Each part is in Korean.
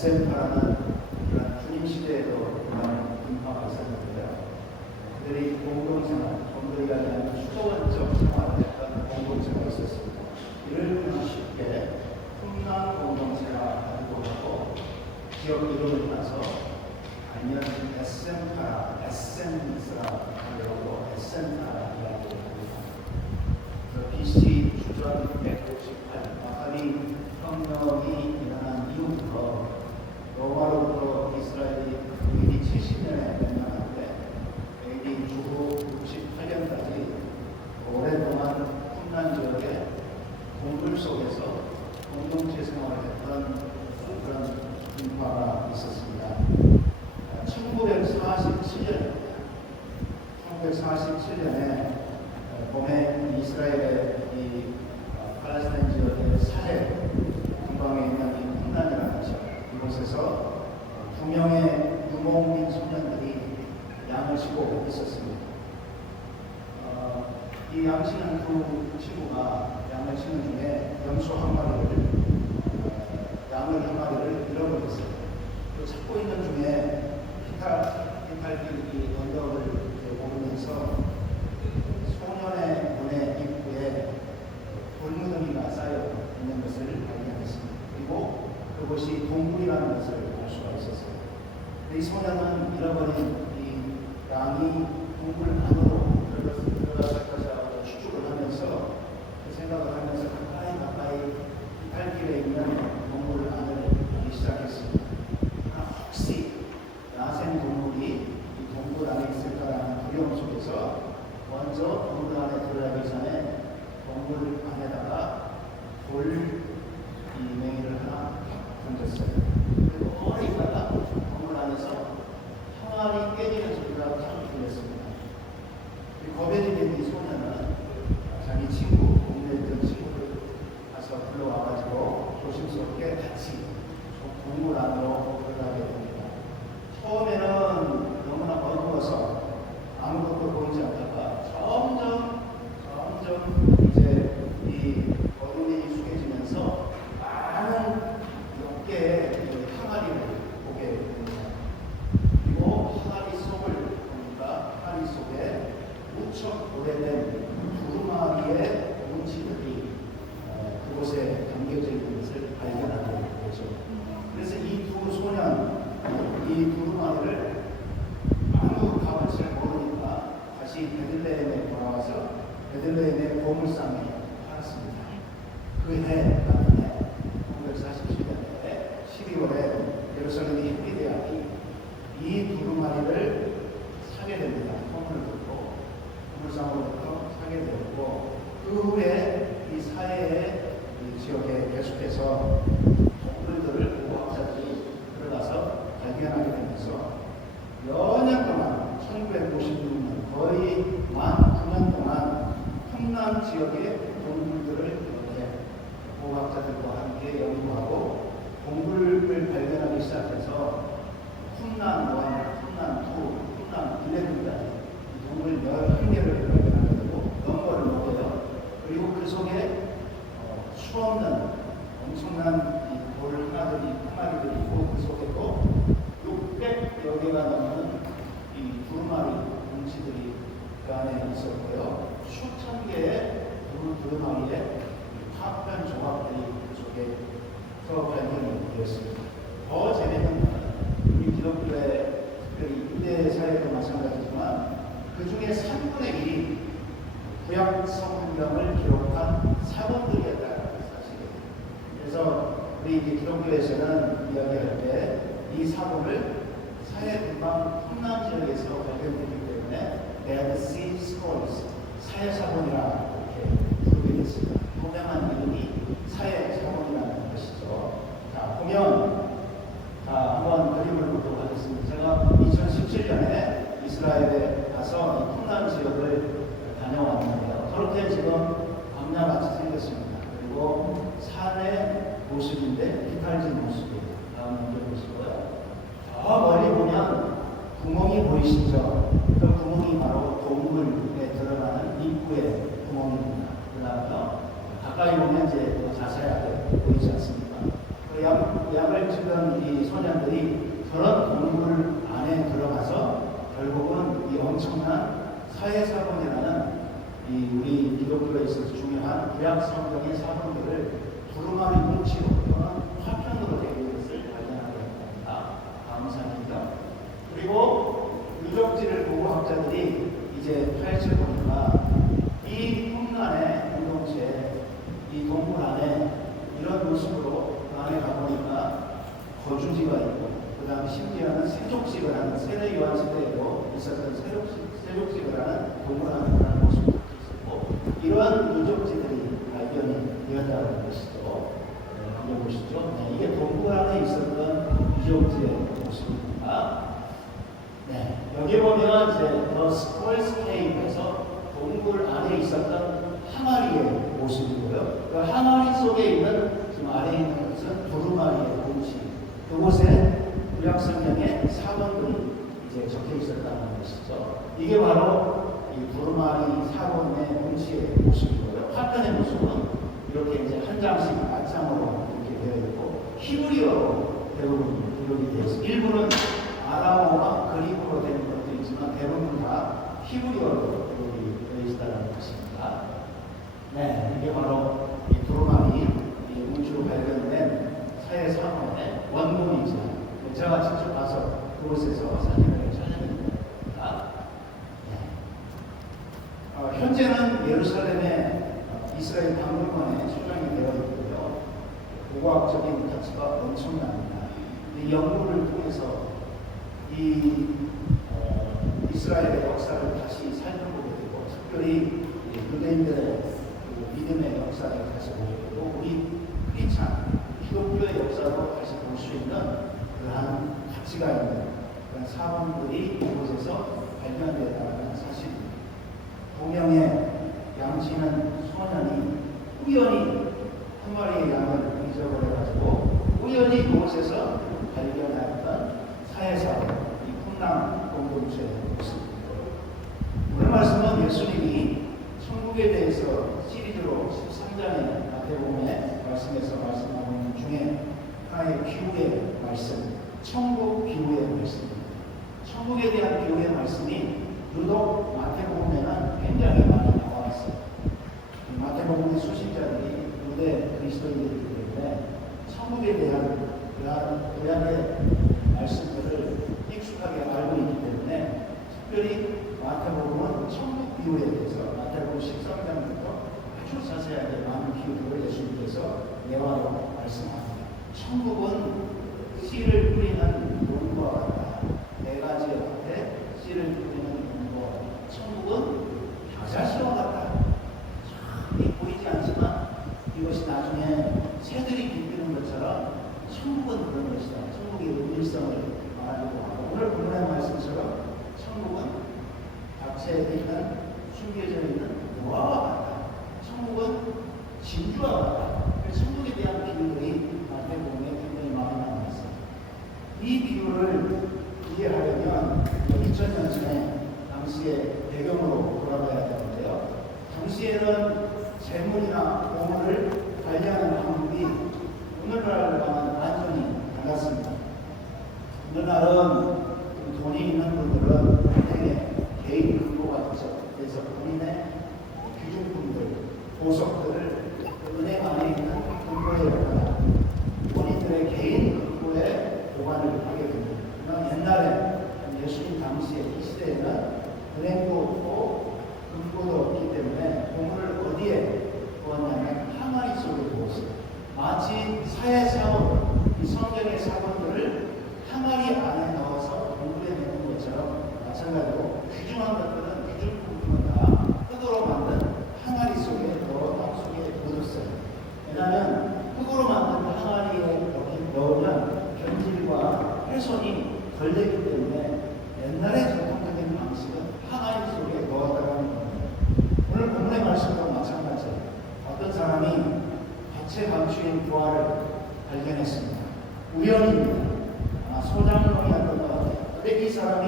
에센파라는 그런 군인 시대에도 그런 인파가 있었는데요. 그들이 공동생활, 좀더 이야기하면 수도원적 생활을 했던 공동체가 있었습니다. 이를 그냥 쉽게 풍랑 공동체라고 하고 지역 이름을 따서 아니면 에센파라, 에센스라고 에센파라 이야기를 합니다. BC 주전 168 마카비 혁명이 일어난 이후부터 로마로부터 이스라엘이 AD 70년에 멸망하는데 AD 주후 68년까지 오랫동안 쿰란 지역의 동굴 속에서 공동체 생활을 했던 그런 인파가 있었습니다. 1947년에 봄에 이스라엘의 이 팔레스타인 지역의 사해 동방에 있는 이 쿰란이라는 지역, 이곳에서 2명의 유목민 소년들이 양을 치고 있었습니다. 이 양치는 두 친구가 양을 치는 중에 염소 한 마리를, 양을 한 마리를 잃어버렸어요. 그 찾고 있는 중에 히탈길이 언덕을 오르면서 소년의 문의 입구에 돌무더기가 쌓여 있는 것을 발견했습니다. 그리고 그곳이 동굴이라는 것을 알 수가 있었어요. 이 소년은 잃어버린 이 양이 동굴 안으로 들어갈 것이라고 추측을 하면서 그 생각을 하면서 가까이 히탈길에 있는 동굴 안을 가기 시작했습니다. 혹시 야생 동물이 이 동굴 안에 있을까라는 두려움 속에서 먼저 동굴 안에 들어가기 전에 동굴 안에다가 돌 맹이를 하나 던졌어요. 그리고 오래 있다가 동굴 안에서 항아리 깨지는 소리가 참 들렸습니다. 겁에 든 이 소년은 자기 친구, 동네에 있던 친구를 가서 불러와가지고 조심스럽게 같이 동굴 안으로 들어가게 됩니다. 처음에는 너무나 어두워서 아무것도 보이지 않다가 점점 이제 이 어둠이 익숙해지면서 많은 몇 개의 항아리를 보게 됩니다. 그리고 항아리 속을 보니까 항아리 속에 무척 오래된 두루마리의 뭉치들이 그곳에 담겨져 있는 것을 발견하게 되죠. 그래서 이 두 소년, 이 두루마리를 아무 값을 잘 모르니까 다시 베들레헴에 돌아와서 베들레헴의 보물상에 팔았습니다. 그해 같은 해 1947년에 12월에 예루살렘의 히피대학이 이 두루마리를 사게 됩니다. 선물을 듣고 보물상으로부터 사게 되었고, 그 후에 이 사해의 이 지역에 계속해서 동물들을 보호학자들이 들어가서 발견하게 되면서 몇 년 동안 1956년 거의 만 9년 동안 쿰란 지역의 동물들을 이렇게 보호학자들과 함께 연구하고 동물을 발견하기 시작해서 쿰란 1, 쿰란 2, 쿰란 11까지 동물 11개를 발견하게 되고 넘버를 먹어요. 그리고 그 속에 수없는 엄청난 돌 항아리들이 있고 그 속에 또 600여 개가 넘는 이 두루마리 뭉치들이 그 안에 있었고요. 수천 개의 두루마리의 파편 조각들이 그쪽에서 발견이 되었습니다. 더 재미있는 것은 우리 기독교의 특별히 유대 사회도 마찬가지지만 그 중에 3분의 1이 구약 성경을 기록한 사본들이었다는 사실이에요. 그래서 우리 이제 기독교에서는 이야기할 때 이 사본을 사해 근방 쿰란 지역에서 발견되기 때문에 Dead Sea Scrolls, 사해 사본이라 이렇게 부르게 됐습니다. 유명한 이름이 사해 사본이라는 것이죠. 자, 보면 한번 그림을 보도록 하겠습니다. 제가 2017년에 이스라엘에 가서 이 쿰란 지역을 다녀왔는데요. 저렇게 지금 광야같이 생겼습니다. 그리고 산의 모습인데 휘탈진 모습이에요. 다음 문제 보시고요. 저 멀리 보면 구멍이 보이시죠? 그 구멍이 바로 동굴에 들어가는 입구의 구멍입니다. 그 다음에 가까이 보면 이제 더 자세하게 보이지 않습니까? 약을 찍은 이 소년들이 저런 동굴 안에 들어가서 결국은 이 엄청난 사회사건이라는 이 우리 기독교에 있어서 중요한 구약 성경의 사건들을 두루마리 뭉치로 또는 화편으로 되는 것을 발견하게 됩니다. 다음 사진입니다. 그리고 유적지를 보고 학자들이 이제 파헤쳐 보니까 이 풍란의 공동체, 이 동굴 안에 이런 모습으로 그 안에 가보니까 거주지가 있고, 그 다음 심지어는 세족식을 하는, 세례 요한 시대에도 있었던 세족식을 하는 동굴 안에 그런 모습도 있었고, 이러한 유적지들이 발견이 되었다는 것이죠. 한번 보시죠. 네, 이게 동굴 안에 있었던 유적지의 모습입니다. 네, 여기 보면 이제 더 스콜스 케이브에서 동굴 안에 있었던 항아리의 모습이고요. 그 항아리 속에 있는 지금 아래에 있는 것은 두루마리의 공치. 그곳에 구약 성경의 사본들이 이제 적혀 있었다는 것이죠. 이게 바로 이 두루마리 사본의 공치의 모습이고요. 화편의 모습은 이렇게 이제 한 장씩 앞장으로 이렇게 되어 있고 히브리어로 대부분 기록이 되어 있습니다. 일부는 아람어와 그리스어로 된 것도 있지만 대부분 다 히브리어로 기록이 되어 있다는 것입니다. 네, 이게 바로 이 두루마리 뭉치로 발견된 사회 사건의 원본이죠. 제가 직접 가서 그곳에서 사진을 촬영했습니다. 네. 현재는 예루살렘의 이스라엘 박물관에 소장이 되어 있고요. 고고학적인 가치가 엄청납니다. 이 연구를 통해서 이 이스라엘의 역사를 다시 살펴보게 되고, 특별히 유대인들의 믿음의 역사를 다시 보게 되고, 우리 크리스찬 기독교의 역사로 다시 볼 수 있는 그러한 가치가 있는 그런 사본들이 이곳에서 발견되었다는 사실입니다. 동명의 양치는 소년이 우연히 한 마리의 양을 잊어버려가지고 우연히 그곳에서 발견하였던 사회사원, 이 풍랑 공동체의 모습입니다. 오늘 말씀은 예수님이 천국에 대해서 시리즈로 13장의 마태복음의 말씀에서 말씀하는 중에 하나의 비유의 말씀, 천국 비유의 말씀입니다. 천국에 대한 비유의 말씀이 유독 마태복음에는 굉장히 많이 나와 있어요. 마태복음의 수신자들이 유대 그리스도인들이기 때문에 천국에 대한 그러한 말씀들을 익숙하게 알고 있기 때문에 특별히 마태복음은 천국 비유에 대해서 마태복음 13장부터 아주 자세하게 많은 비유를 예수님께서 예화로 말씀합니다. 천국은 씨를 뿌리는 논과 같다. 네 가지 앞에 씨를 뿌리는 논과 같다. 천국은 겨자씨와 같다. 참 보이지 않지만 이것이 나중에 새들이 비비는 것처럼 천국은 그런 것이다. 천국의 은밀성을 말하기도 하고, 오늘 본문의 말씀처럼 천국은 밭에 있는 숨겨져 있는 노아와 같다. 천국은 진주와 같다. 천국에 대한 비유들이 마태복음에 굉장히 많이 나와 있습니다. 이 비유를 이해하려면 2000년 전에 당시의 배경으로 돌아가야 되는데요. 당시에는 재물이나 보물을 관리하는 방법이 오늘날과는 완전히 달랐습니다. 오늘날은 돈이 있는 분들은 은행에 개인 금고가 돼서 본인의 귀중품들, 보석들을 은행 안에 있는 금고에다가 본인들의 개인 금고에 보관을 하게 됩니다. 그러나 옛날에 예수님 당시에 이 시대에는 은행도 없고 금고도 없기 때문에 보물을 어디에 두었냐면 항아리 속에 두었어요. 마치 사회사원, 이 성경의 사건들을 항아리 안에 넣어서 동굴에 넣는 것처럼 마찬가지로 귀중한 것들은 귀중품은 다 흙으로 만든 항아리 속에 넣어 땅 속에 묻었어요. 왜냐하면 흙으로 만든 항아리에 이렇게 넣으면 변질과 훼손이 덜 되기 때문에 옛날의 전통적인 방식은 항아리 속에 넣었다는 겁니다. 오늘 본문의 말씀도 마찬가지예요. 어떤 사람이 밭에 감추인 부활을 발견했습니다. 우연입니다. 소장농이었던 것 같아요. 근데 이 사람이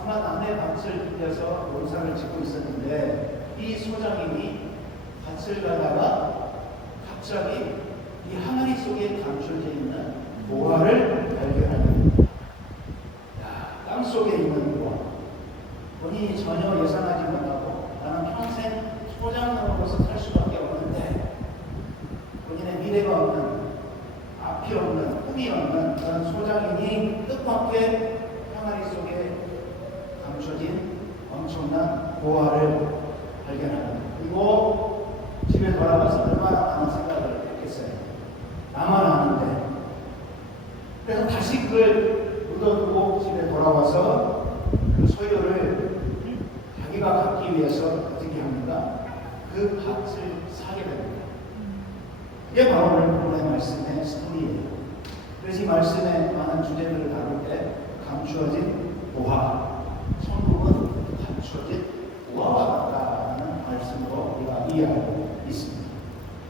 아마 남의 밭을 빌려서 농사를 짓고 있었는데 이 소장님이 밭을 가다가 갑자기 이 항아리 속에 감춰져 있는 품이 없는 그런 소장인이 뜻밖의 항아리 속에 감춰진 엄청난 보화를 발견합니다. 그리고 집에 돌아가서 얼마나 많은 생각을 했겠어요. 나만 아는데. 그래서 다시 그걸 묻어두고 집에 돌아와서 그 소유를 자기가 갖기 위해서 어떻게 합니까? 그 밭을 사게 됩니다. 이게 바로 오늘 본문의 말씀의 스토리예요. 그래서 이 말씀의 많은 주제들을 다룰 때 감추어진 보화, 천국은 감추어진 보화와 같다는 말씀으로 우리가 이해하고 있습니다.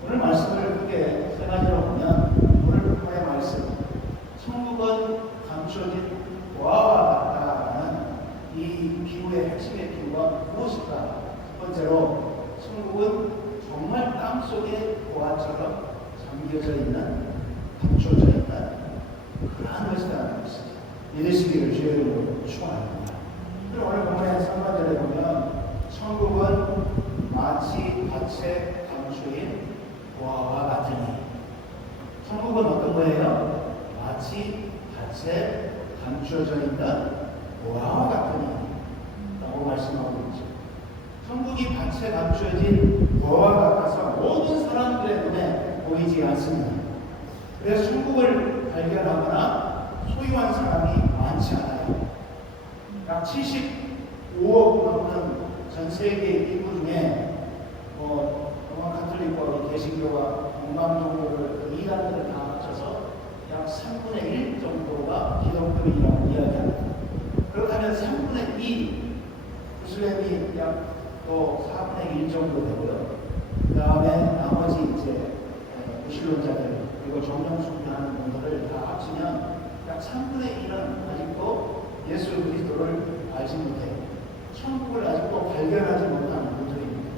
오늘 말씀을 크게 세 가지로 보면 오늘 본문의 말씀, 천국은 감추어진 보화와 같다는 이 비유의 핵심의 비유가 무엇일까? 첫 번째로 천국은 정말 땅속에 보화처럼 잠겨져 있는, 감춰져 있는 그러한 것이라는 것이죠. 믿으시기를 주의 이름으로 축원합니다. 그리고 오늘 본문의 3절에 보면 천국은 마치 밭에 감추인 보화와 같으니, 천국은 어떤 거예요? 마치 밭에 감추어져 있는 보화와 같으니 라고 말씀하고 있죠. 천국이 밭에 감추어진 보화와 같아서 모든 사람들의 눈에 보이지 않습니다. 그래서 천국을 발견하거나 소유한 사람이 많지 않아요. 약 75억 넘는 전 세계 인구 중에 로마 가톨릭과 개신교와 동방 종교를 그 이단들을 다 합쳐서 약 3분의 1 정도가 기독교인이라고 이야기합니다. 그렇다면 3분의 2 무슬림이 약 또 4분의 1 정도 되고요. 그 다음에 나머지 이제 무신론자들 그리고 정령 숭배하는 분들을 다 합치면 약 3분의 1은 아직도 예수 그리스도를 알지 못해요. 천국을 아직도 발견하지 못하는 분들입니다.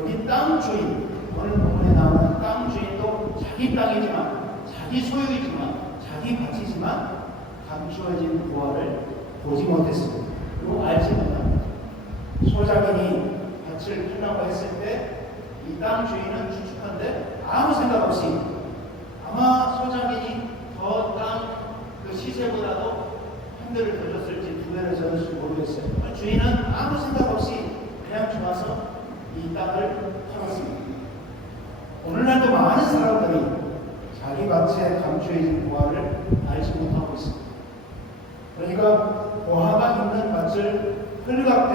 여기 땅 주인, 오늘 본문에 나오는 땅 주인도 자기 땅이지만, 자기 소유이지만, 자기 밭이지만 감추어진 보화를 보지 못했습니다. 그리고 알지 못합니다. 소장인이 밭을 팔라고 했을 때 이 땅 주인은 추측한데 아무 생각 없이, 아마 소장인이 더 땅 그 시세보다도 한 배를 더 줬을지 두 배를 더 줬을지 모르겠어요. 주인은 아무 생각 없이 그냥 좋아서 이 땅을 팔았습니다. 오늘날도 많은 사람들이 자기 밭에 감추어진 보화를 알지 못하고 있습니다. 그러니까 보화가 있는 밭을 흘갑게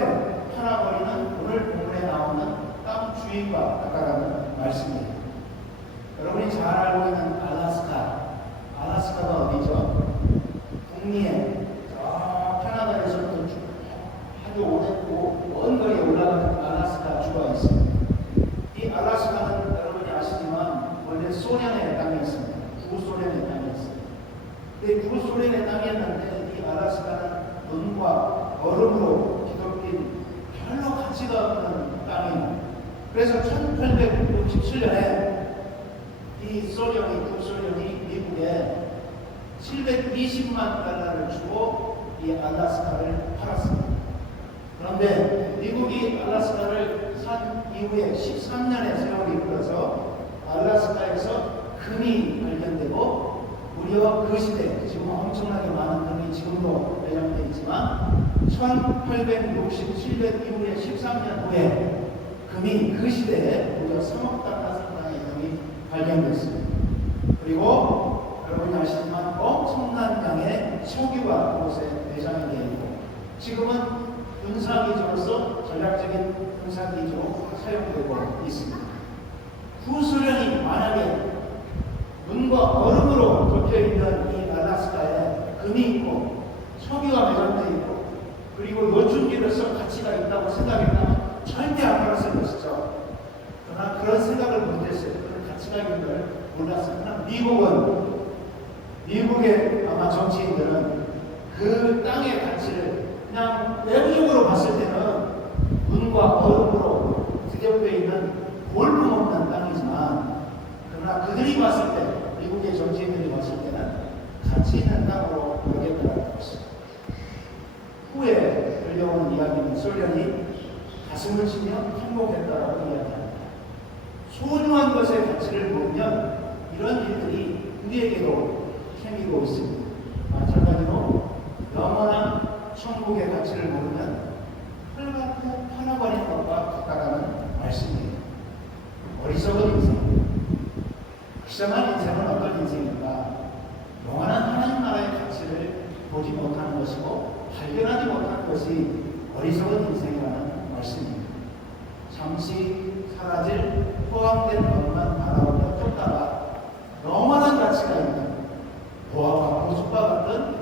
팔아버리는 오늘 본문에 나오는 땅 주인과 같다라는 말씀이에요. 여러분이 잘 알고 있는 알래스카가 어디죠? 북미에 저 캐나다에서부터 아주 오랫동안 먼 거리에 올라가는 알래스카 주가 있습니다. 이 알래스카는 여러분이 아시지만 원래 소련의 땅이 있습니다. 구소련의 땅이 있습니다. 근데 구소련의 땅이었는데 이 알래스카는 눈과 얼음으로 뒤덮인 별로 가치가 없는 땅입니다. 그래서 1867년에 이 구소련이 미국에 720만 달러를 주고 이 알래스카를 팔았습니다. 그런데 미국이 알래스카를 산 이후에 13년의 세월이 흘러서 알래스카에서 금이 발견되고, 무려 그 시대, 지금 엄청나게 많은 금이 지금도 매장되어 있지만 1867년 이후에 13년 후에 금이 그 시대에 무려 3억 달러 상당의 금이 발견됐습니다. 그리고 여러분이 아시지만 엄청난 양의 석유가 그곳에 내장이 되어 있고, 지금은 군사기지로서 전략적인 군사기지로 사용되고 있습니다. 구소련이 만약에 눈과 얼음으로 덮여있는 이 알래스카에 금이 있고 석유가 매장되어 있고 그리고 요즘기로서 가치가 있다고 생각했다면 절대 안 팔았을 것이죠. 그러나 그런 생각을 못했어요. 그런 가치가 있는 걸 몰랐어요. 그러나 미국의 아마 정치인들은 그 땅의 가치를 그냥 내부적으로 봤을 때는 눈과 얼음으로 뒤덮여 있는 볼품없는 땅이지만, 그러나 그들이 봤을 때, 미국의 정치인들이 봤을 때는 가치 있는 땅으로 여겼다는 것입니다. 후에 들려오는 이야기는 소련이 가슴을 치며 행복했다라고 이야기합니다. 소중한 것의 가치를 모르면 이런 일들이 우리에게도 생기고 있습니다. 마찬가지로 영원한 천국의 가치를 모르면 헐같고 파나버린 것과 같다라는 말씀이에요. 어리석은 인생. 불쌍한 인생은 어떤 인생인가? 영원한 하나님 나라의 가치를 보지 못하는 것이고 발견하지 못하는 것이 어리석은 인생이라는 말씀입니다. 잠시 사라질 포함된 것만 바라보며 쫓다가 영원한 가치가 있는 보아와 보습과 같은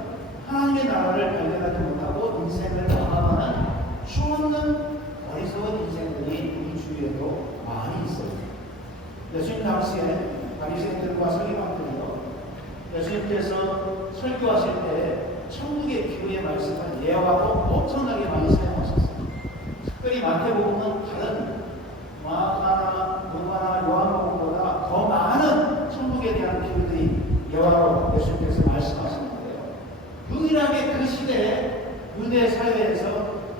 하나님의 나라를 발견하지 못하고 인생을 망하는 추없는 어리석은 인생들이 우리 주위에도 많이 있어요. 예수님 당시에 바리새인들과 서기관들이요, 예수님께서 설교하실 때 천국의 비유의 말씀을 예화하고 엄청나게 많이 사용하셨어요. 특별히 마태복음은 다른 마가나 누가나 요한복음보다 더 많은 천국에 대한 비유들이 예화로 예수님께서 말씀하시는데요. 유일하게 그 시대에 유대 사회에서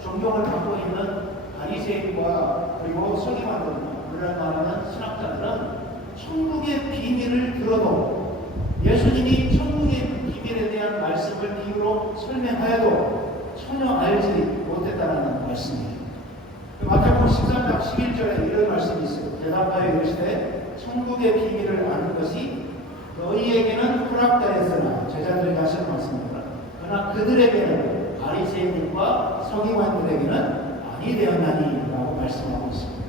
존경을 받고 있는 바리새인과 그리고 서기관들을 말하는 신학자들은 천국의 비밀을 들어도 예수님이 천국의 비밀에 대한 말씀을 비유로 설명하여도 전혀 알지 못했다는 말씀이에요. 마태복음 13장 11절에 이런 말씀이 있어요. 대답하여 이르시되 천국의 비밀을 아는 것이 너희에게는 허락되었으나, 제자들에게 하시는 말씀입니다. 그러나 그들에게는, 바리새인들과 서기관들에게는 아니 되었나니 라고 말씀하고 있습니다.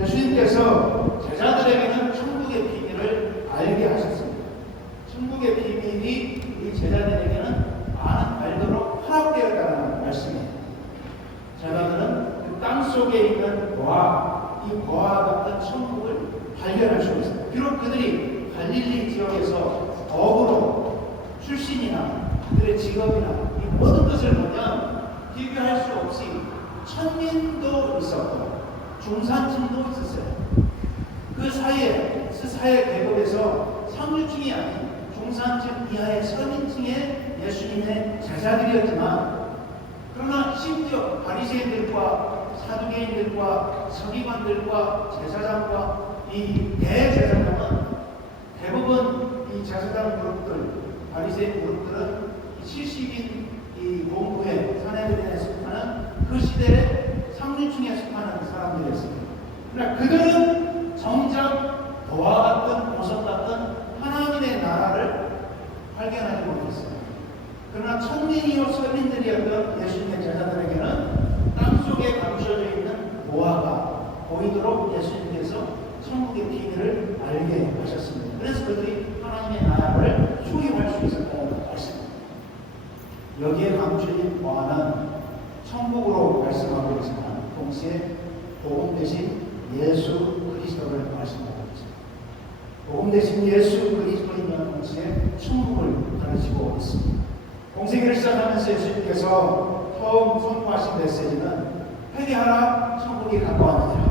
예수님께서 제자들에게는 천국의 비밀을 알게 하셨습니다. 천국의 비밀이 우리 제자들에게는 알도록 허락되었다는 말씀이에요. 제자들은 그 땅속에 있는 이 보아 같은 천국을 발견할 수 있습니다. 비록 그들이 갈릴리 지역에서 어부로 출신이나 그들의 직업이나 이 모든 것을 보면 비교할 수 없이 천민도 있었고 중산층도 있었어요. 그 사회 계급에서 상류층이 아닌 중산층 이하의 서민층의 예수님의 제자들이었지만, 그러나 심지어 바리새인들과 사두개인들과 서기관들과 제사장과 이 대제사장은 대부분 이 제사장 그룹들, 바리새인 그룹들은 70인 이 본부의 사내들에 속하는 그 시대의 상류층에 속하는 사람들이었습니다. 그러나 그들은 정작 보아 같은 보석 같은 하나님의 나라를 발견하지 못했어요. 그러나 천민이요 서민들이었던 예수님의 제자들에게는 땅속에 감춰져 있는 보아가 보이도록 예수님께서 천국의 비밀을 알게 하셨습니다. 그래서 그들이 하나님의 나라를 소유할 수 있었다는 말씀입니다. 여기에 감춰진 보아는 천국으로 말씀하고 있지만 동시에 복음 대신 예수 그리스도를 말씀하고 있습니다. 복음 대신 예수 그리스도이면 동시에 천국을 가르치고 있습니다. 공생애를 시작하면서 예수님께서 처음 선포하신 메시지는 회개하라, 천국이 가까웠느니라.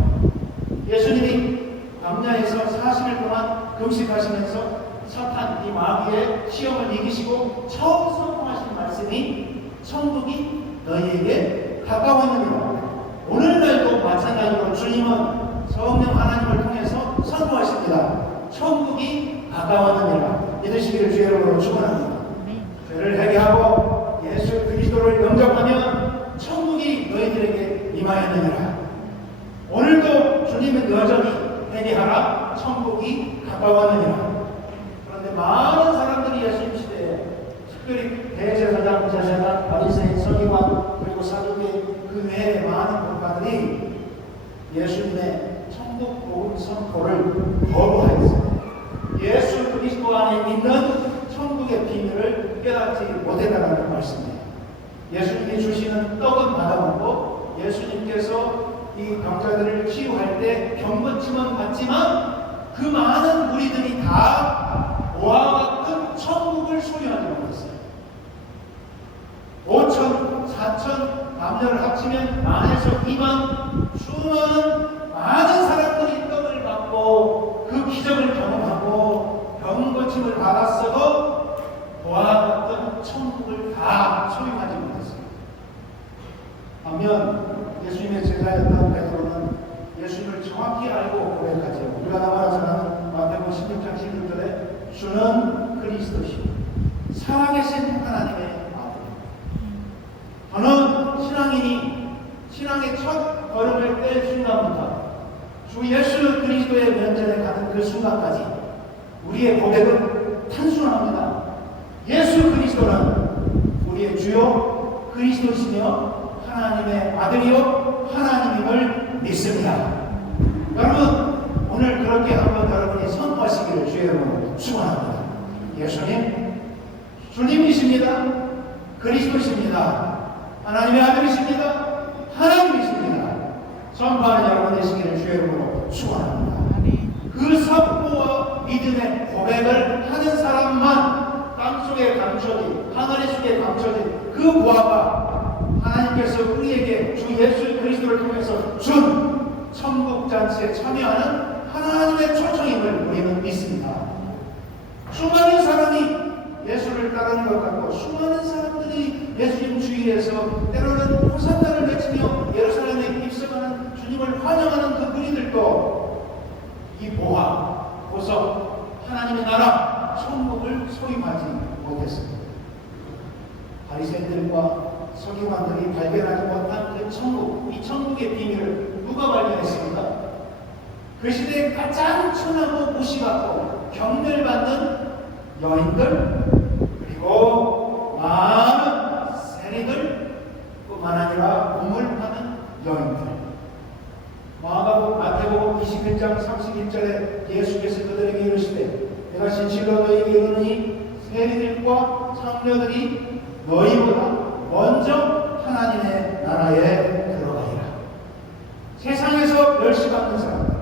예수님이 광야에서 40일 동안 금식하시면서 사탄, 이 마귀의 시험을 이기시고 처음 선포하신 말씀이 천국이 너희에게 가까웠느니라. 오늘날도 마찬가지로 주님은 성령 하나님을 통해서 선포하십니다. 천국이 가까웠느니라. 믿으시기를 주의 이름으로 축원합니다. 죄를 회개하고 예수 그리스도를 영접하면 천국이 너희들에게 임하였느니라. 오늘도 주님은 여전히 회개하라, 천국이 가까웠느니라. 그런데 많은 사람들이 예수님 시대에, 특별히 대제사장, 제사장, 바리새인, 서기관, 그리고 사두개인 그 외에 많은 국가들이 예수님의 천국 복음 선포를 거부하였습니다. 예수 그리스도 안에 있는 천국의 비밀을 깨닫지 못했다는 말씀이에요. 예수님이 주시는 떡은 받아먹고 예수님께서 이 병자들을 치유할 때 병고침은 받지만 그 많은 무리들이 다 보아 같은 천국을 소유하지 못했어요. 5천, 4천 남녀를 합치면 만에서 2만 수많은 많은 사람들이 떡을 받고 그 기적을 경험하고 병고침을 받았어도 보아 같은 천국을 다 소유하지 못했어요. 반면 예수님의 제자였던 베드로는 예수님을 정확히 알고 고백하죠. 우리가 말하자면 마태복음 16장 16절에 주는 그리스도시요 살아계신 하나님의 아들. 저는 신앙인이 신앙의 첫 걸음을 뗄 순간부터 주 예수 그리스도의 면전에 가는 그 순간까지 우리의 고백은 단순합니다. 예수 그리스도는 우리의 주요 그리스도시며 하나님의 아들이요 하나님임을 믿습니다. 여러분 오늘 그렇게 한번 여러분이 선포하시기를 주의 이름으로 축원합니다. 예수님 주님이십니다. 그리스도십니다. 하나님의 아들이십니다. 하나님이십니다. 선포하는 여러분 되시기를 주의 이름으로 축원합니다. 그 선포와 믿음의 고백을 하는 사람만 땅속에 감춰진 하늘의 속에 감춰진 그 보화가 하나님께서 우리에게 주 예수 그리스도를 통해서 준 천국 잔치에 참여하는 하나님의 초청임을 우리는 믿습니다. 수많은 사람이 예수를 따르는 것 같고 수많은 사람들이 예수님 주위에서 때로는 호산나를 외치며 예루살렘에 입성하는 주님을 환영하는 그 무리들도 이 보화, 보석, 하나님의 나라, 천국을 소유하지 못했습니다. 바리새인들과 서기관들이 발견하지 못한 그 천국, 이 천국의 비밀을 누가 발견했습니까? 그 시대에 가장 천하고 무시받고 경멸받는 여인들, 그리고 많은 세리들, 뿐만 아니라 우물 파는 여인들. 마가복음, 마태복음 21장 31절에 예수께서 그들에게 이르시되 내가 진실로 너희에게 이르노니 세리들과 창녀들이 너희보다 먼저 하나님의 나라에 들어가리라. 세상에서 멸시받는 사람들,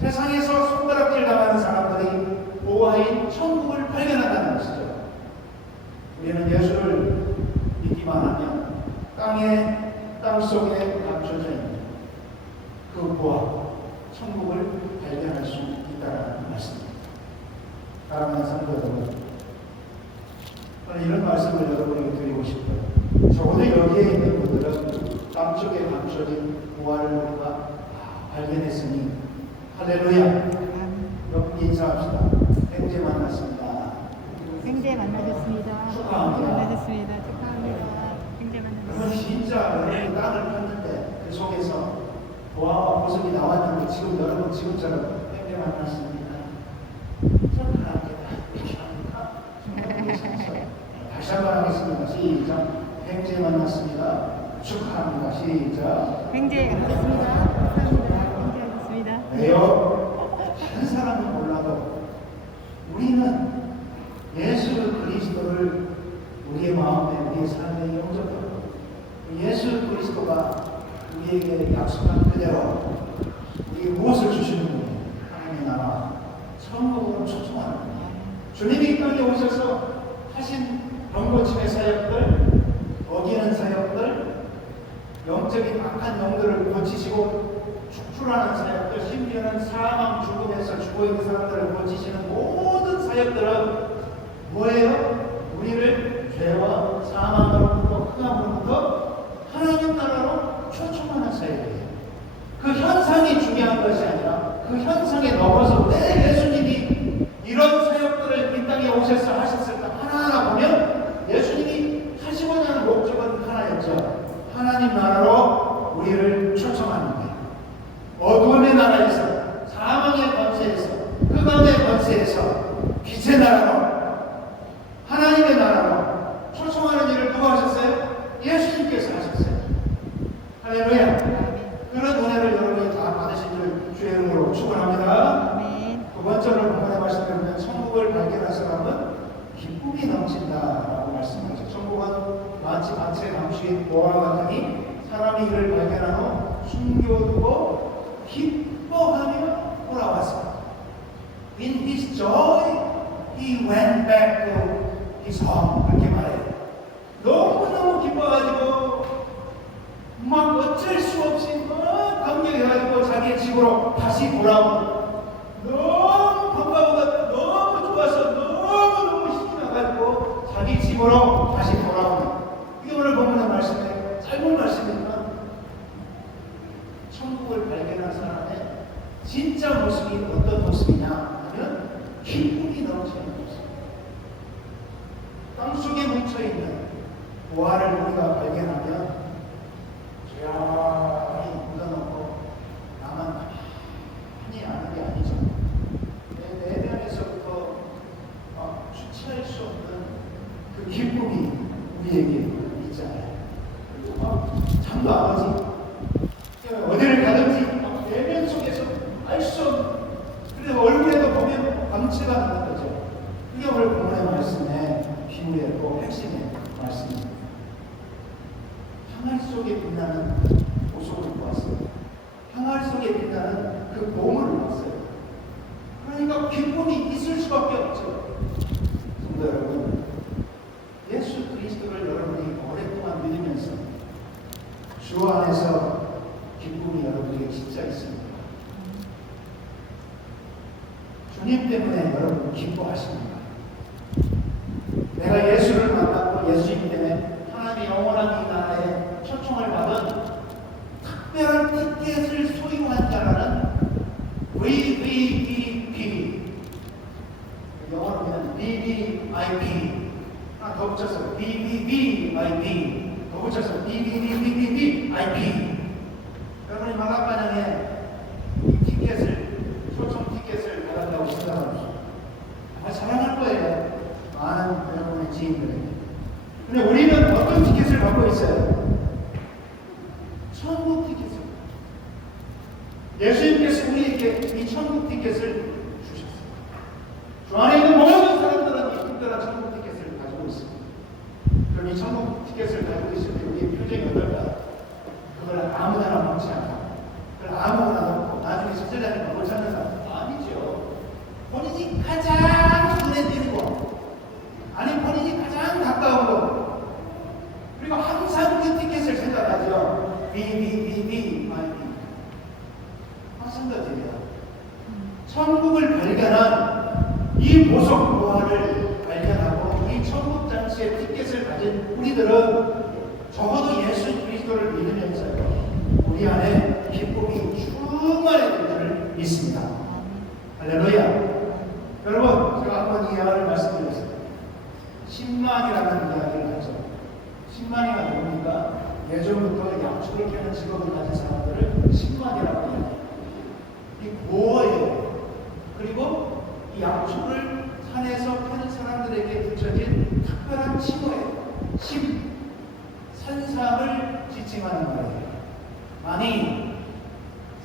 세상에서 손가락질 당하는 사람들이 보화인 천국을 발견한다는 것이죠. 우리는 예수를 믿기만 하면 땅속에 감춰져 있는 그 보화, 천국을 발견할 수 있다는 말씀입니다. 사랑하는 성도 여러분, 저는 이런 말씀을 여러분에게 드리고 싶어요. 적어도 여기에 있는 분들은 땅속에 감춰진 보화를 우리가 발견했으니 할렐루야. 여러분 인사합시다. 형제 만났습니다. 형제 만나셨습니다. 축하합니다. 만나셨습니다. 축하합니다. 형제 만나셨습니다. 그건 진짜 여러분이 땅을 팠는데 그 속에서 보화와 보석이 나왔는데 지금 여러분 지금처럼 형제 만났습니다. 축하합니다. 다시 한번 하겠습니다. 시작. 형제 만났습니다. 축하합니다. 시작. 형제 만났습니다. 감사합니다. 형제 만났습니다. 왜요? 다른 사람은 몰라도 우리는 예수 그리스도를 우리의 마음에 우리의 삶에 영접하고 예수 그리스도가 우리에게 약속한 그대로 우리에게 무엇을 주시는 분이에요? 하나님의 나라 천국으로 초청하는 분이에요. 주님이 이 땅에 오셔서 하신 병고침의 사역들, 어기는 사역들, 영적인 악한 영들을 고치시고 축출하는 사역들, 심지어는 사망 죽음에서 죽어있는 사람들을 고치시는 모든 사역들은 뭐예요? 우리를 죄와 사망으로부터 흑암으로부터 하나님 나라로 초청하는 사역이에요. 그 현상이 중요한 것이 아니라 그 현상에 넘어서 왜 예수님이 이런 사역들을 이 땅에 오셔서 하셨을까 하나하나 보면 예수님이 하시고자 하는 목적은 하나였죠. 하나님 나라로 우리를 초청하는 거예요. 어두움의 나라에서 사망의 권세에서 흑암의 권세에서 빛의 나라로 하나님의 나라로 초청하는 일을 누가 하셨어요? 예수님께서 하셨어요. 할렐루야. 그런 은혜를 여러분이 다 받으신 줄 주의 이름으로 축원합니다. 두 번째로 본문의 말씀을 보면 천국을 발견한 사람은 기쁨이 넘친다라고 말씀하죠. 천국은 마치 밭에 감추인 보화 같으니 사람이 이를 발견한 후 숨겨두고 기뻐하며 돌아왔습니다. In his joy, he went back to his home. 그렇게 말해요. 너무너무 기뻐가지고 막 어쩔 수 없이 막 감격해가지고 자기 집으로 다시 돌아온 너무 반가워가 너무 좋아서 너무너무 신이 나가지고 자기 집으로 다시 돌아오는 이게 오늘 본문의 말씀에 짧은 말씀이지만 천국을 발견한 사람의 진짜 모습이 어떤 모습이냐 하면 기쁨이 넘치는 모습. 숨겨져 있는 보화를 우리가 발견하면 조용히 묻어놓고 나만 가만히 아는 게 아니죠. 내 내면에서부터 주체할 수 없는 그 기쁨이 우리에게 있잖아요. 잠도 안 오지. 어디를 가든지 내면 속에서 알 수 없는, 그래서 얼굴에도 보면 광채가 나는 거죠. 그게 오늘 본문의 말씀의 비유의 또 핵심의 말씀입니다. 항아리 속에 빛나는 보석을 보았습니다. 항아리 속에 빛나는 그 보물을 봤어요. 그러니까 기쁨이 있을 수밖에 없죠. 성도 여러분, 예수 그리스도를 여러분이 오랫동안 믿으면서 주 안에서 기쁨이 여러분에게 진짜 있습니다. 주님 때문에 여러분 기뻐하십니다. 내가 예수를 만났고 예수님 때문에 하나님의 영원한 이 나라에 초청을 받은 특별한 티켓을 소유한 자라는 VVVP, 영어로 보면 VVIP, 하나 더 붙여서 VVVIP, 더 붙여서 VVVVVIP. 여러분이 만학반영에 이 티켓을, 초청 티켓을 받았다고 생각합니다. 아마 자랑할 거예요. 많은 여러분의 지인들에게. 근데 우리는 어떤 티켓을 갖고 있어요? 천국 티켓을. 예수님께서 우리에게 이 천국 티켓을 주셨어요. 주 안에 있는 모든 사람들은 이 특별한 천국 티켓을 가지고 있습니다. 그럼 이 천국 티켓을 가지고 있을 때 우리의 표정이 어떨까? 그걸 아무나 먹지 않고, 그걸 아무나 넣고, 나중에 제자리에 먹을 찾는 사람 아니죠. 본인이 가장 눈에 띄는 거, 아니 본인이 가장 가까운 거, 그리고 항상 그 티켓을 생각하죠. 비비비비 마찬가지예요. 천국을 발견한 이 보석 보화를 발견하고 이 천국 잔치의 티켓을 가진 우리들은 적어도 예수 그리스도를 믿으면서요, 우리 안에 기쁨이 충만해질 줄을 믿습니다. 할렐루야. 여러분, 제가 한번 이 이야기를 말씀드렸습니다. 10만이라는 이야기를 하죠. 10만이가 누굽니까? 예전부터 약초를 캐는 직업을 가진 사람들을 10만이라고 해요. 이 고어예요. 그리고 이 약초를 산에서 캐는 사람들에게 붙여진 특별한 칭호예요. 산삼을 지칭하는 말이에요. 아니,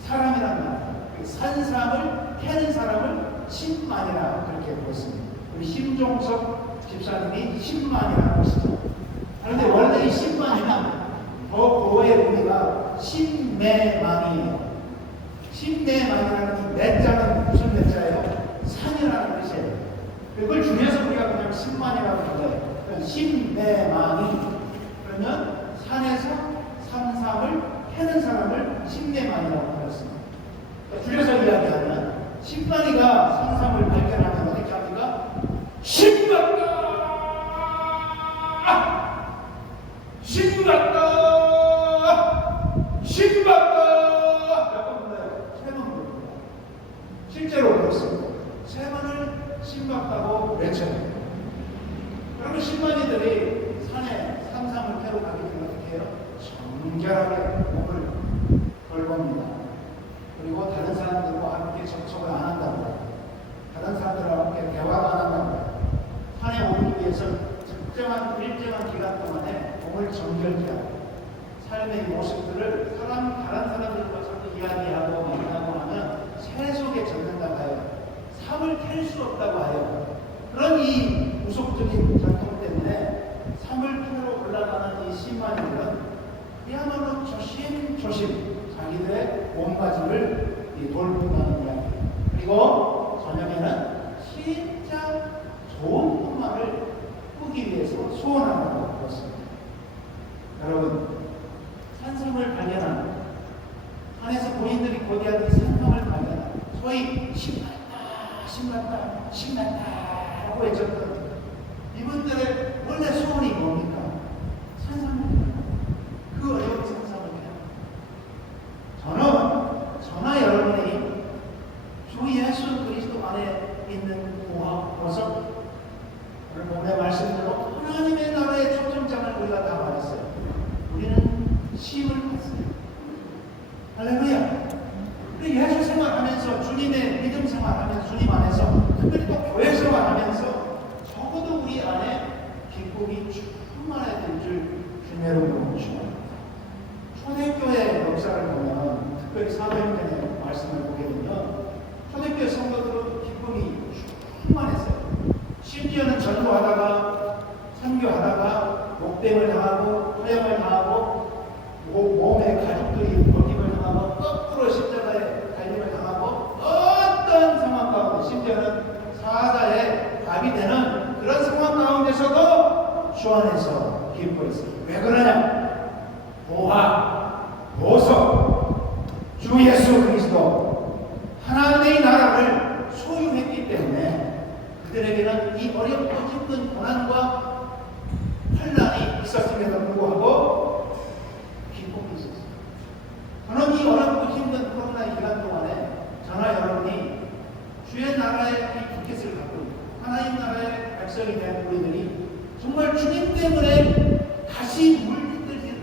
사람이란 말이에요. 산삼을 캐는 사람을 10만이라 그렇게 부르습니다. 우리 심종석 집사님이 10만이라고 하시죠. 그런데 원래 이 10만이는 더 고의 의미가 신매망이에요. 신매망이라는 이 매자는 무슨 매자예요? 산이라는 뜻이에요. 그걸 줄여서 우리가 그냥 10만이라고 불러요. 그러니까 신매망이, 그러면 산에서 산삼을 캐는 사람을 신매망이라고 불렀습니다. 그러니까 줄여서 이야기하면 10만이가 산삼을 발견하면 어떻게 합니까? 신받다! 신받다! 신받다! 몇 번 불러요? 3번 부릅니다. 실제로 그렇습니다. 3번을 신받다고 외쳐요. 그러면 신만이들이 산에 산삼을 캐러 가기 전에 어떻게 해요? 정결하게 몸을 걸봅니다. 그리고 다른 사람들과 함께 접촉을 안 한다고, 다른 사람들과 함께 대화도 안 한다고, 산에 오기 위해서 특정한 일정한 기간 동안에 몸을 정결케 하고, 삶의 모습들을 다른 사람들과 자꾸 이야기하고 만나고 하면 새 속에 젖는다고 해요. 삶을 캘 수 없다고 해요. 그런 이 무속적인 전통 때문에 삶을 캐러 올라가는 이 신만이들은 그야말로 조심조심 자기들의 몸가짐을 돌본다는 이야기. 그리고 저녁에는 진짜 좋은 꿈만을 꾸기 위해서 소원한다고 그렇습니다. 여러분, 산삼을 발견한, 산에서 본인들이 고대한 이 산삼을 발견한, 소위 신났다 하고 외쳤던 이분들의 원래 소원이 뭡니까? 산삼을, 그 어려운 산삼을 저나 여러분이 주 예수 그리스도 안에 있는 보석, 오늘 본문의 말씀대로 하나님의 나라의 주님의 믿음 생활하면서 주님 안에서 특별히 또 교회 생활하면서 적어도 우리 안에 기쁨이 충만해야 될 줄 주님의 이름으로 축원합니다. 초대교회 역사를 보면 특별히 사도행전의 말씀을 보게 되면 초대교회 성도들은 기쁨이 충만했어요. 심지어는 전도하다가 선교하다가 목뱀을 당하고 화형을 당하고 몸에 가족들이 돌림을 당하고 거꾸로 십자가에 달림을 당하고 어떤 상황 가운데 심지어는 사자의 밥이 되는 그런 상황 가운데서도 주 안에서 기뻐했어요. 왜 그러냐? 보화, 보석, 주 예수 그리스도 하나님의 나라를 소유했기 때문에 그들에게는 이 어렵고 힘든 고난과 환난이 있었음에도 불구하고 기쁨이 있었어요. 저는 이 어렵고 힘든 코로나 기간 동안에 저나 여러분이 주의 나라의 이 부켓을 갖고 하나님 나라의 백성이 된 우리들이 정말 주님 때문에 다시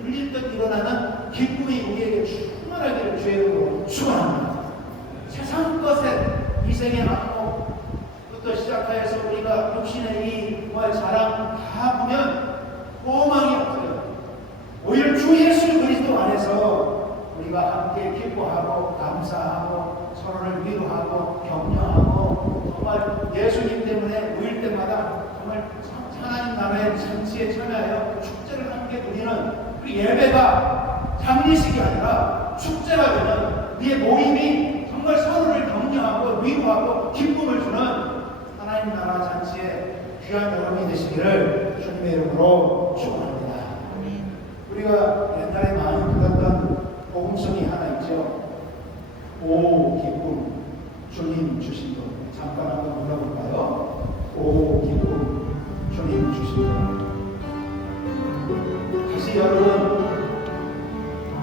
물릴 듯 일어나는 기쁨이 우리에게 충만하기를 주의 이름으로 축원합니다. 세상 것에 이생의 안목부터 시작하여서 우리가 육신의 이익과 자랑 다 보면 소망이 없어요. 오히려 주 예수 그리스도 안에서 우리가 함께 기뻐하고 감사하고 서로를 위로하고 격려하고 정말 예수님 때문에 모일 때마다 정말 하나님 나라의 잔치에 참여하여 축제를 함께 누리는 그 예배가 장례식이 아니라 축제가 되는 우리의 모임이 정말 서로를 격려하고 위로하고 기쁨을 주는 하나님 나라 잔치에 귀한 여러분이 되시기를 주님의 이름으로 축원합니다. 우리가 옛날에 많이 들었던 복음성이 하나 있죠. 오 기쁨 주님 주신 것. 잠깐 한번 불러볼까요? 오 기쁨 주님 주신 것. 다시 여러분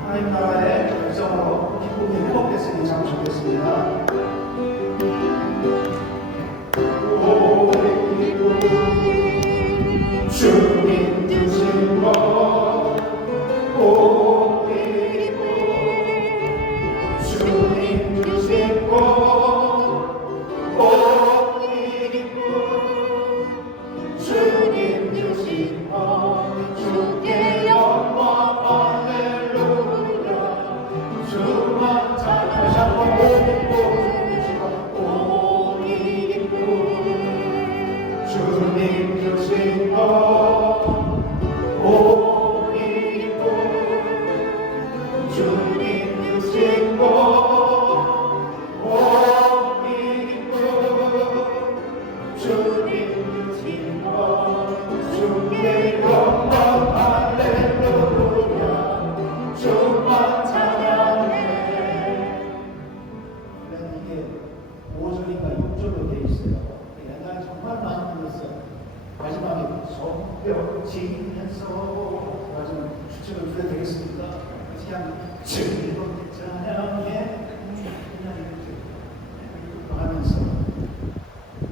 하나님 나라의 백성으로 기쁨이 회복됐으니 참 좋겠습니다. 오 기쁨 주님 주신 것. 오 기쁨 주님 주신 것.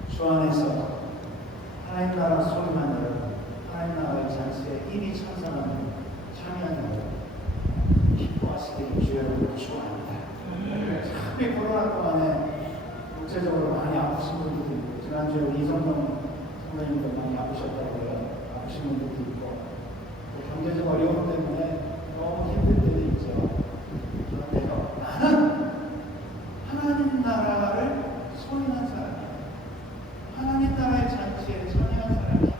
주 안에서 하나님 나라 소리만 여러분, 하나님 나라의 잔치에 이미 참석하는 참여하는 여러분 기뻐하시기를 주여로 축원합니다. 참 코로나 동안에 국제적으로 많이 아프신 분들도 있고 지난주에 우리 이성동 선생님도 많이 아프셨다고요. 아프신 분들도 있고 또 경제적 어려움 때문에 너무 힘들 때도 있죠. 그런데요, 나는 하나님 나라를 소유한 사람이야. 하나님 나라의 잔치에 참여한 사람이야.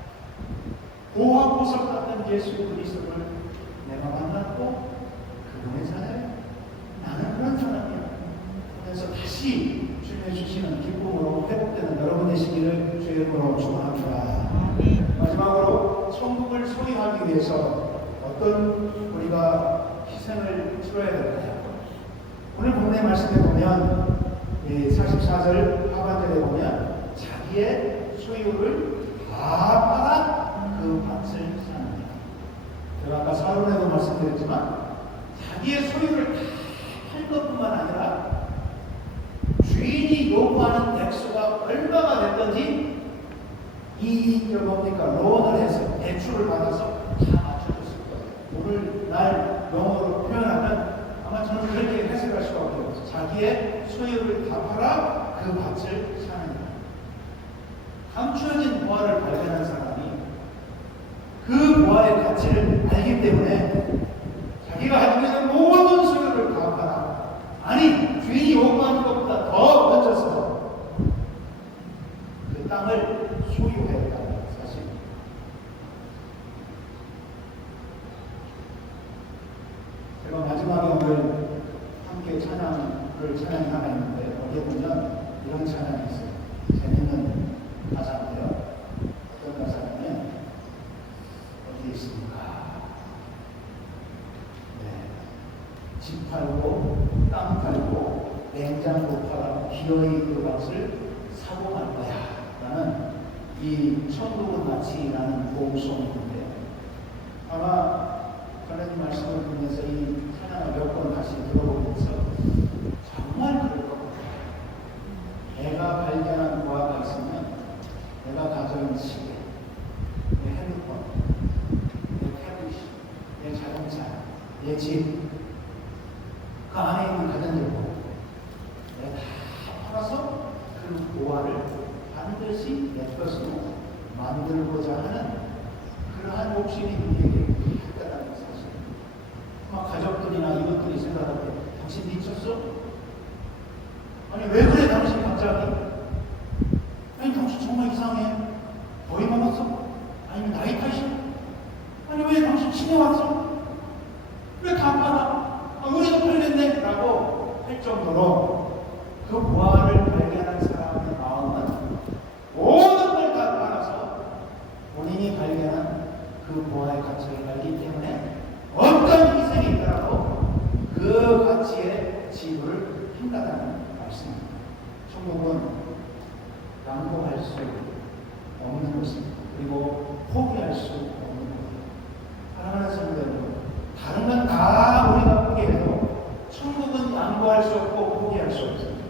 보화 보석 같은 예수 그리스도를 내가 만났고 그분의 자녀야. 나는 그런 사람이야. 그래서 다시 주님의 주시는 기쁨으로 회복되는 여러분 되시기를 주의 이름으로 축원합니다. 마지막으로 천국을 소유하기 위해서 어떤 우리가 희생을 치러야 될까요? 오늘 본문의 말씀에 보면 44절 하반절에 보면 자기의 소유를 다 팔아 그 밭을 삽니다. 제가 아까 사론에도 말씀드렸지만 자기의 소유를 다 팔 것뿐만 아니라 주인이 요구하는 액수가 얼마가 됐든지 뭡니까? 론을 해서 대출을 받아서 다 맞춰줬을 거예요. 오늘날 영어로 표현하면 아마 저는 그렇게 해석할 수밖에 없어요. 자기의 소유를 다 팔아 그 밭을 사느니라. 감추어진 보화를 발견한 사람이 그 보화의 가치를 알기 때문에 자기가 가지고 있는 모든 소유를 다 팔아, 아니 주인이 요구하는 것보다 더 먼저서 그 땅을 소유했다는 사실입니다. 제가 마지막에 오늘 함께 찬양을 찬양하나 했는데 거기에 보면 이런 찬양이 있어요. 재밌는 가사인데요. 어떤 가사냐면 어디에 있습니까? 네. 집 팔고 땅 팔고 냉장고 팔아 기어이 그 밭을 사고 갈 거야 라는 이 천국은 마치라는 보험송인데, 아마 하나님 말씀을 보면서 이 찬양을 몇 번 다시 들어보면서 정말 그럴 것 같아요. 내가 발견한 보화가 있으면 내가 가져온 시계, 내 핸드폰, 내 태블릿, 내 자동차, 내 집, 그 안에 있는 가전제품 내가 다 팔아서 그 보화를 반드시 내 것으로 만들고자 하는 그러한 욕심이 우리에게 있다는 사실. 막 가족들이나 이것들이 생각할 때 당신 미쳤어? 아니 왜 그래 당신 갑자기? 아니 당신 정말 이상해. 거의 먹었어? 아니면 나이 탓이야? 아니 왜 당신 치매 왔어? 왜 다 팔아? 아, 우리도 팔겠네? 라고 할 정도로 그 보화를 발견한 사람의 마음은 모든 걸 다 팔아서 본인이 발견한 그 보화의 가치를 알기 때문에 어떤 희생이 있더라도 그 가치의 지불을 한다는 말씀입니다. 천국은 양보할 수 없는 것입니다. 그리고 포기할 수 없는 것입니다. 사랑하는 성도 여러분, 다른 건 다 우리가 포기해도 천국은 양보할 수 없고 포기할 수 없습니다.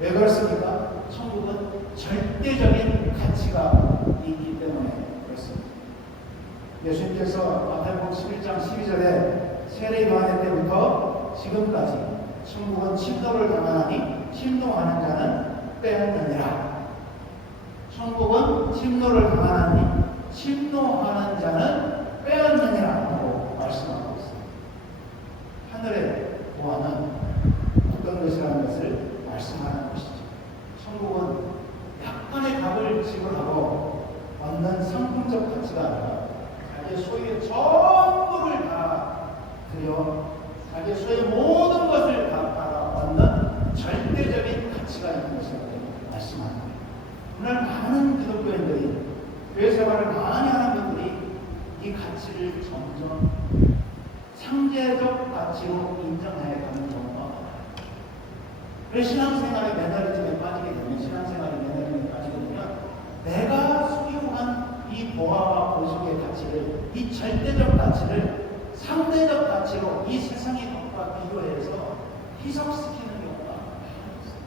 왜 그렇습니까? 천국은 절대적인 가치가 있기 때문에 그렇습니다. 예수님께서 마태복음 11장 12절에 세례 요한의 때부터 지금까지 천국은 침노를 당하나니 침노하는 자는 빼앗느니라. 천국은 침노를 당하나니 침노하는 자는 빼앗느니라고 말씀하고 있습니다. 하늘의 보화는 어떤 것이라는 것을 말씀하는 것이죠. 천국은 약간의 값을 지불하고 얻는 상품적 가치가 아니라 자기의 소유의 전부를 다 들여 자기의 소유의 모든 것을 다 팔아 얻는 절대적인 가치가 있는 것이라고 말씀합니다. 오늘 많은 기독교인들이 교회 생활을 많이 하는 분들이 이 가치를 점점 상대적 가치로 인정해 가는 경우가 많아요. 그래서 신앙생활의 매너리즘에 빠지게 되면, 신앙생활의 매너리즘에 빠지게 되면 내가 소유한 이 보화와 보석의 가치를, 이 절대적 가치를 상대적 가치로 이 세상의 것과 비교해서 희석시키는 경우가 많습니다.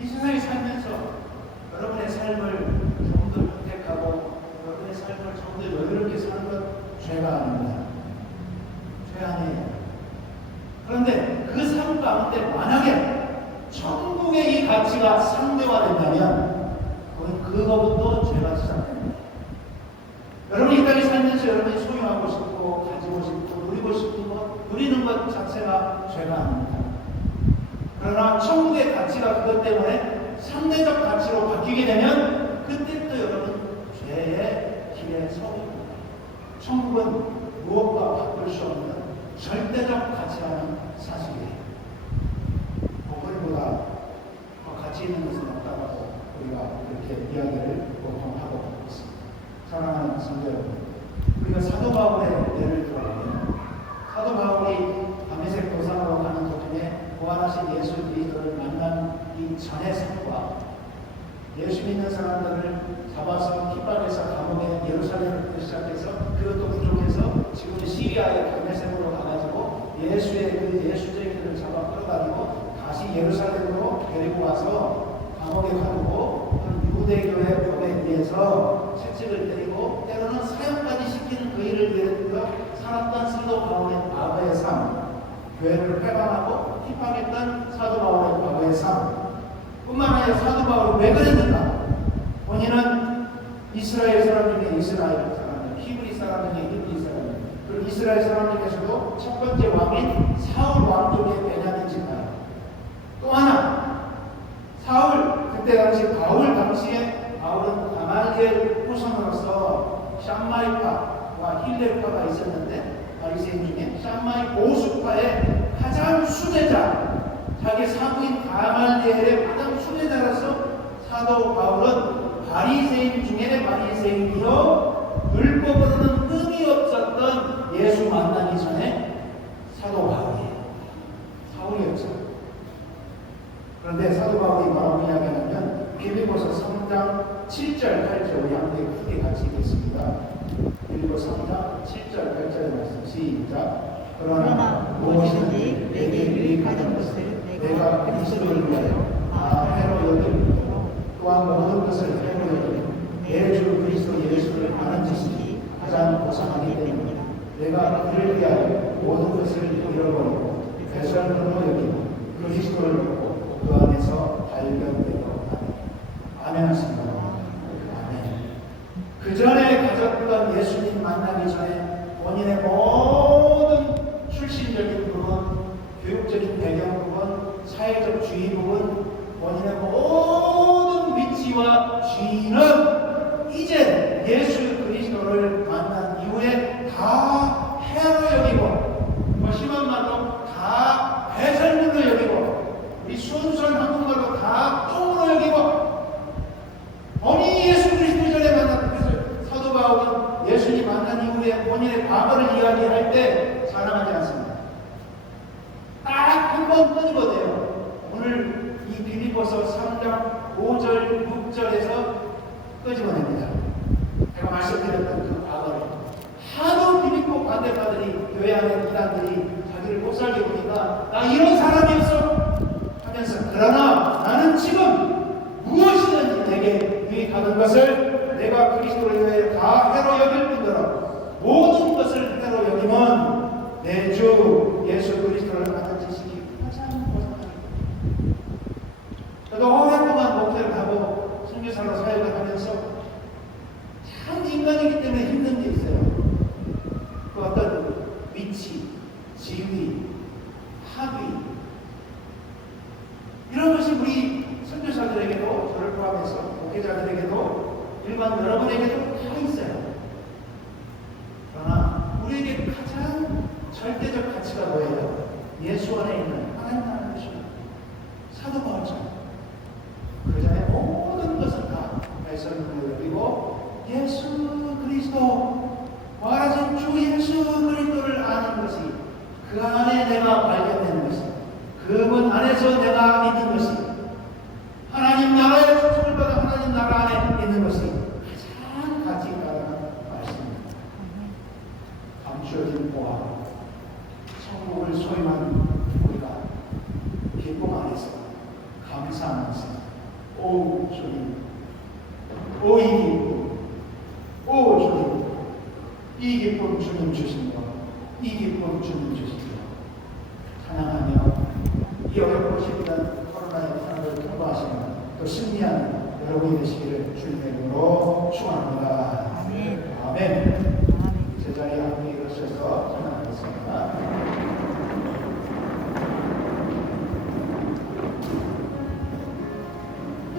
이 세상에 살면서 여러분의 삶을 좀 더 윤택하고 여러분의 삶을 좀 더 여유롭게 사는 것 죄가 아닙니다. 죄 아니에요. 그런데 그 삶 가운데 만약에 천국의 이 가치가 상대화된다면 그거부터 죄가 시작됩니다. 여러분이 이 땅에 살면서 여러분이 소유하고 싶고 가지고 싶고 누리고 싶은 것, 누리는 것 자체가 죄가 아닙니다. 그러나 천국의 가치가 그것 때문에 상대적 가치로 바뀌게 되면 그때부터 여러분 죄의 길에 서게 됩니다. 천국은 무엇과 바꿀 수 없는 절대적 가치라는 사실이에요. 복음보다 더 가치 있는 것은 없다고 우리가 그렇게 이야기를 보통 하고 있습니다. 사랑하는 성도 여러분, 우리가 사도 바울의 예를 들어보면 사도 바울이 다메섹 도상으로 가는 도중에 부활하신 예수 그리스도를 만난 이 전의 삶과 예수 믿는 사람들을 잡아서 핍박해서 감옥에 예루살렘부터 시작해서 그것도 부족해서 지금 시리아의 다메섹으로 가가지고 예수의 그 예수쟁이들을 잡아 끌어가지고 다시 예루살렘으로 데리고 와서 감옥에 가두고 유대교의 법에 의해서 채찍을 때리고 때로는 사형까지 시키는 그 일을 위해서 살았던 사도 바울의 과거의 삶, 교회를 폐방하고 핍박했던 사도 바울의 과거의 삶 뿐만 아니라 사도 바울이 왜 그랬는가? 본인은 이스라엘 사람 중에 이스라엘 사람, 히브리 사람 중에 히브리 사람, 그리고 이스라엘 사람 중에서도 첫 번째 왕인 사울 왕족의 베냐민 지파예요. 또 하나 사울 그때 당시 바울 당시에 바울은 가말리엘 후손으로서 샴마이파와 힐레파가 있었는데 바리새인 중에 샴마이 보수파의 가장 수제자, 자기 사부인 가말리엘의 가장 수제자로서 사도 바울은 바리새인 중에 바리새인이요 율법으로는 흠이 없었던 예수 만나기 전에 사도 바울이에요. 사울이었죠. 그런데 사도 바울이 뭐라고 이야기하냐면 빌립보서 3장 7절 8절 우리 함께 크게 같이 읽겠습니다. 빌립보서 3장 7절 8절의 말씀 시작. 그러나 무엇이든지 내게 유익하는 것을 내가 그리스도를 위하여 다 해로 여기고 또한 모든 것을 해로 여기고 내 주 그리스도 예수를 아는 것이 가장 고상하기 때문이다. 내가 그를 위하여 모든 것을 잃어버리고 배설물로 여기고 그리스도를 보고 그 안에서 발견되고 아멘 하십니다. 아멘. 그 전에 가졌던 예수님 만나기 전에 본인의 모든 출신적인 부분, 교육적인 배경 부분, 사회적 주의 부분, 본인의 모든 위치와 주의는 이제 예수 그리스도를 만난 이후에 다 해로 여기고 뭐 심한 말로 다 배설물로 여기고 우리 순수한 한국말로 다 똥으로 여기고 본인이 예수 그리스도 전에 만난 그래서 사도 바울은 예수님 만난 이후에 본인의 과거를 이야기할 때 자랑하지 않습니다. 딱 한 번 끄집어내요. 오늘 이 빌립보서 3장 5절 6절에서 끄집어냅니다. 제가 말씀드렸던 그 과거를 하도 빌립보 관대파들이 교회 안에 이단들이 자기를 못 살게 보니까 나 이런 사람이었어 하면서 그러나 나는 지금 무엇이든지 내게 유익하는 것을 내가 그리스도를 위하여 다 해로 여길 뿐더러 모든 것을 해로 여기면 내 주 예수 그리스도를 아는 지식이 가장 고상합니다. 저도 오랫동안 목회를 하고 선교사로 사역을 하면서 참 인간이기 때문에 힘든 게 있어요. 그 어떤 위치, 지위, 학위 이런 것이 우리 선교사들에게도 저를 포함해서 목회자들에게도 일반 여러분에게도 다 있어요. 그러나 우리에게 가장 절대적 가치가 뭐예요? 예수 안에 있는 하나님 나라는 것입니다. 사도 바울처럼 그 전에 모든 것은 다 발설물로 여기고 예수 그리스도 말하신 주 예수 그리스도를 아는 것이 그 안에 내가 발견되는 것이 그분 안에서 내가 믿는 것이 하나님 나라의 초청을 받아 하나님 나라 안에 있는 것이 가장 가치 있다는 말씀입니다. 감추어진 보화 천국을 소유한 우리가 기쁨 안에서 감사하면서 오 주님 오 이 기쁨 오 주님 이 기쁨 주님 주신 것 이 기쁨 주님 주신 것 찬양하며 이 어렵고 힘든 코로나의 상황을 통과하시는 또 승리하는 여러분이 되시기를 주님의 이름으로 축원합니다. 아멘. 아멘.